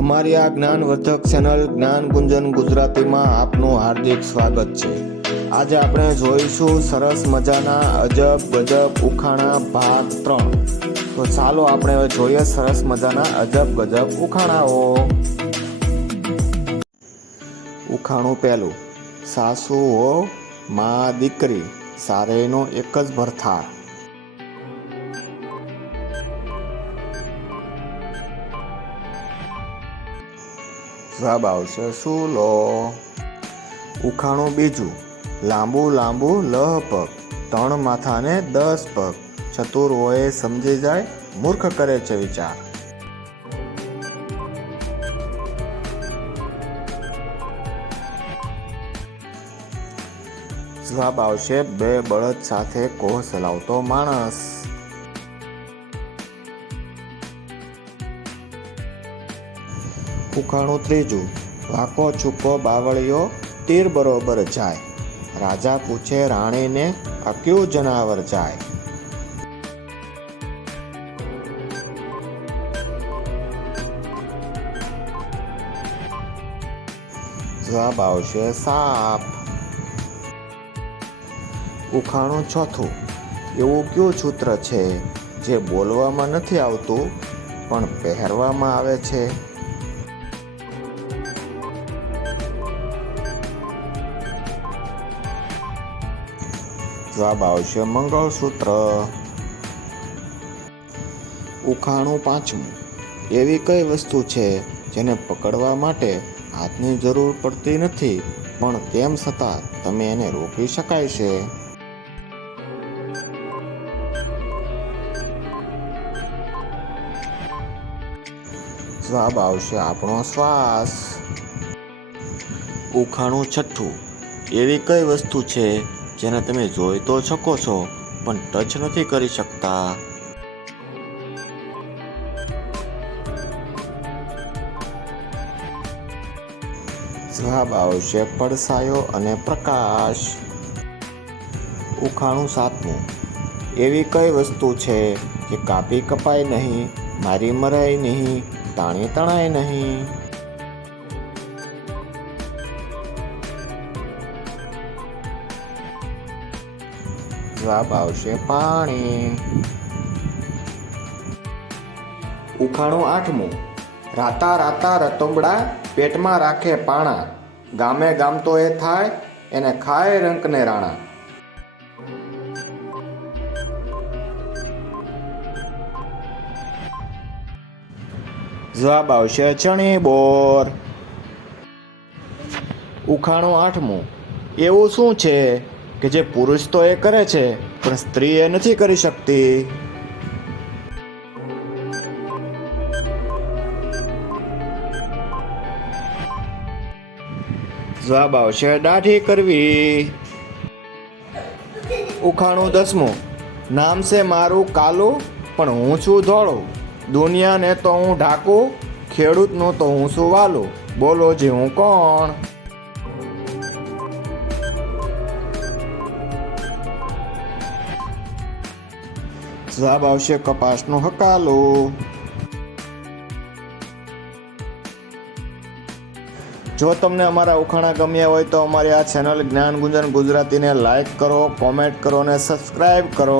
અમારી આ જ્ઞાનવર્ધક ચેનલ જ્ઞાન ગુંજન ગુજરાતીમાં આપનું હાર્દિક સ્વાગત છે. આજે આપણે જોઈશું સરસ મજાના અજબ, ગજબ, ઉખાણા ભાગ ત્રણ. તો ચાલો આપણે હવે જોઈએ સરસ મજાના અજબ, ગજબ, ઉખાણાઓ. ઉખાણું પહેલું. સાસુ હો મા દીકરી, સારેનો એક જ ભરથાર. જવાબ આવશે શું લો ઉખાણું બીજું, લાંબુ લાંબુ લહ પગ ત્રણ માથાને દસ પગ. ચતુર હોય સમજી જાય, મૂર્ખ કરે છે વિચાર. જવાબ આવશે બે બળદ સાથે કોહ ચલાવતો માણસ. ઉખાણું ત્રીજું, વાકો ચૂકો બાવળિયો તીર બરોબર જાય. રાજા પૂછે, રાણીને આ કયું જનાવર જાય? જવાબ આવશે, સાપ. ઉખાણું ચોથું, એવું કયું સૂત્ર છે જે બોલવામાં નથી આવતું, પણ પહેરવામાં આવે છે? જવાબ આવશે મંગળસૂત્ર. ઉખાણું પાંચમું. એવી કઈ વસ્તુ છે જેને પકડવા માટે હાથની જરૂર પડતી નથી, પણ તેમ છતાં તમે એને રોકી શકાય છે? જવાબ આવશે આપણો શ્વાસ. ઉખાણું છઠ્ઠું. એવી કઈ વસ્તુ છે જેને તમે જોઈ તો શકો છો, પણ ટચ નથી કરી શકતા. જવાબ આવશે પડસાયો અને પ્રકાશ. ઉખાણું સાતમું. એવી કઈ વસ્તુ છે જે કાપી કપાય નહીં, મારી મરાય નહીં, તાણી તણાય નહીં? જવાબ આવશે પાણી. ઉખાણું આઠમું. રાતા રાતા રતોબડા પેટમાં રાખે પાણા. ગામે ગામ તો એ થાય, એને ખાય રંકને રાણા. જવાબ આવશે ચણી બોર. ઉખાણું આઠમું. એવું શું છે? કે જે પુરુષ તો એ કરે છે, પણ સ્ત્રી એ નથી કરી શકતી. જવાબ આવશે દાઢી કરવી. ઉખાણું દસમું. નામ છે મારું કાલું, પણ હું છું ધોળું. દુનિયાને તો હું ઢાકું, ખેડૂતનું તો હું છું વાલું. બોલો જે હું કોણ? જવાબ આવશે કપાસનો હકાલો જો તમને અમારા ઉખાણા ગમ્યા હોય તો અમારી આ ચેનલ જ્ઞાન ગુંજન ગુજરાતીને લાઈક કરો કોમેન્ટ કરો અને સબસ્ક્રાઈબ કરો.